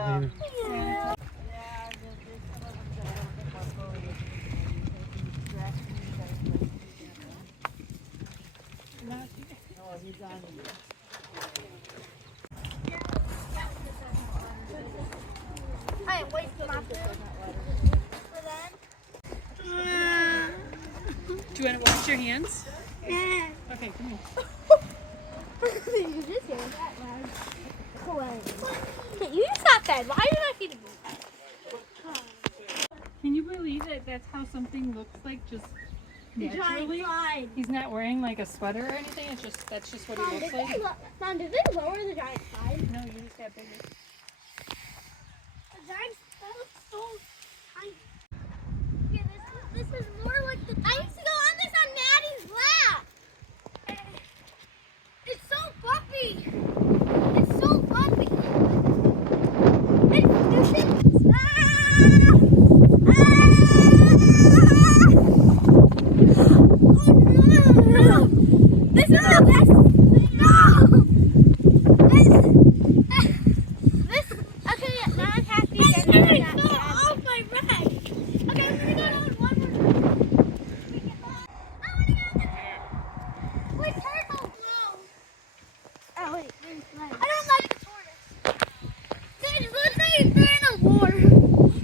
Yeah. I am waiting for my food for them. Do you want to wash your hands? Yeah. Okay, come here. You just hear that loud. You just got fed. Why are you not feeding me? Can you believe that that's how something looks like just naturally? He's not wearing like a sweater or anything. It's just that's just what he looks like. Mom, did they lower the giant slide? No, you just got bigger. The giant slide looks so tiny. Yeah, this is more like the. I used to go on this on Maddie's lap. It's so bumpy. It's so bumpy. This is the best. No. This. Okay, now I'm happy. It's so off my back. Okay, we're gonna go on one more. I want to go on the. Wait, turtle. No. Oh wait, I don't like the tortoise. Let's say they're in a war.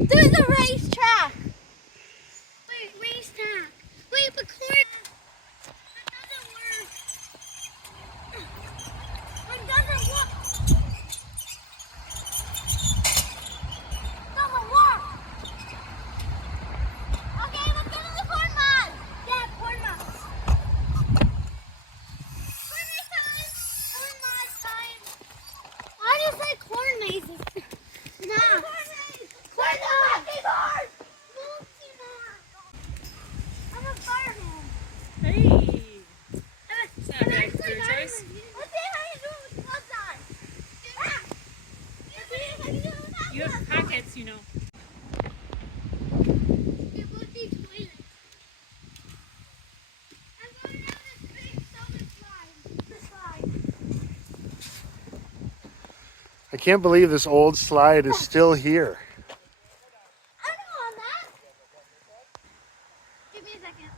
There's a racetrack. Wait, racetrack. Wait, but corn. That doesn't work. It doesn't work. It doesn't work. Okay, let's get to the corn mod. Yeah, corn mod. Corn maze time. Corn mod time. I just said corn mazes. Nah. Corn mod. Keyboard. I'm a fireman. Hey, it's not bad. Your choice. Let's see how you do it with gloves on. Ah. Let's see how you do it without You have gloves on. pockets, you know. It would be toilets. I'm going down this big soda slide. This slide. I can't believe this old slide is still here. I don't know on that. Give me a second.